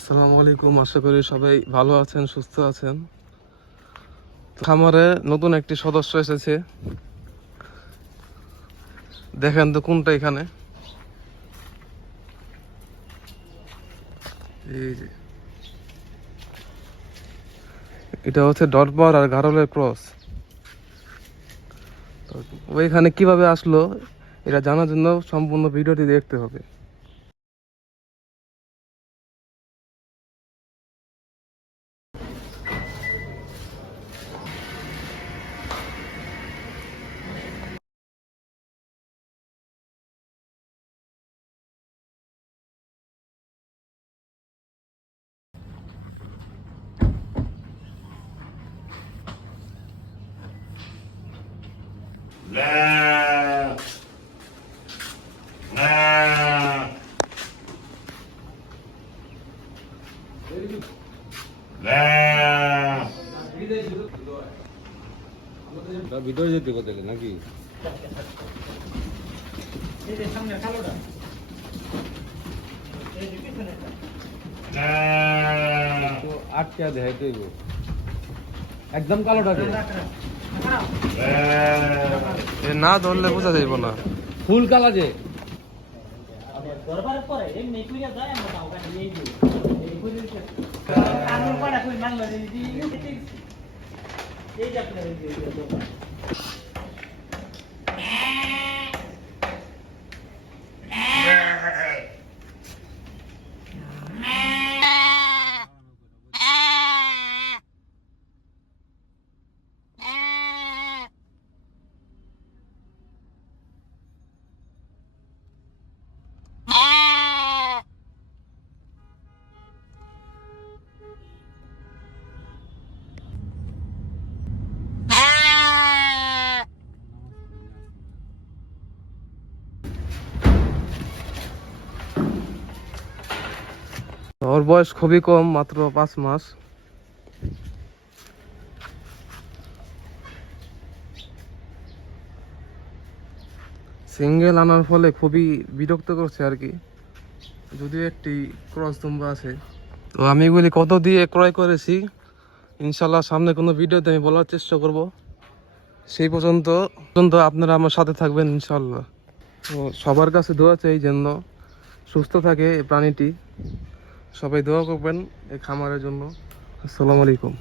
আসসালামু আলাইকুম, আশা করি সবাই ভালো আছেন, সুস্থ আছেন। খামারে নতুন একটি সদস্য এসেছে। দেখেন তো কোনটা এখানে। এটা হচ্ছে ডটবার আর গারলের ক্রস। ওইখানে কীভাবে আসলো, এটা জানার জন্য সম্পূর্ণ ভিডিওটি দেখতে হবে। ভিতরে যেতে কোথায় নাকি সামনে কালোটা আটকে দেয় একদম কালোটা এ না ধরলে বোঝা যাইব না। ফুল কালা যে। এই দিই এই কইরা কানুন পাড়া কই মানলো এই দি এই যা করে এই দরবার ওর বয়স খুবই কম, মাত্র পাঁচ মাস। সিঙ্গেল আনার ফলে খুবই বিরক্ত করছে আর কি। যদিও একটি ক্রস দুম্বা আছে। তো আমি এগুলি কত দিয়ে ক্রয় করেছি? ইনশাল্লাহ সামনে কোনো ভিডিওতে আমি বলার চেষ্টা করব। সেই পর্যন্ত পর্যন্ত আপনারা আমার সাথে থাকবেন ইনশাল্লাহ। তো সবার কাছে দোয়া চাই যেন সুস্থ থাকে এই প্রাণীটি। সবাই দোয়া করবেন এই খামারের জন্য। আসসালামু আলাইকুম।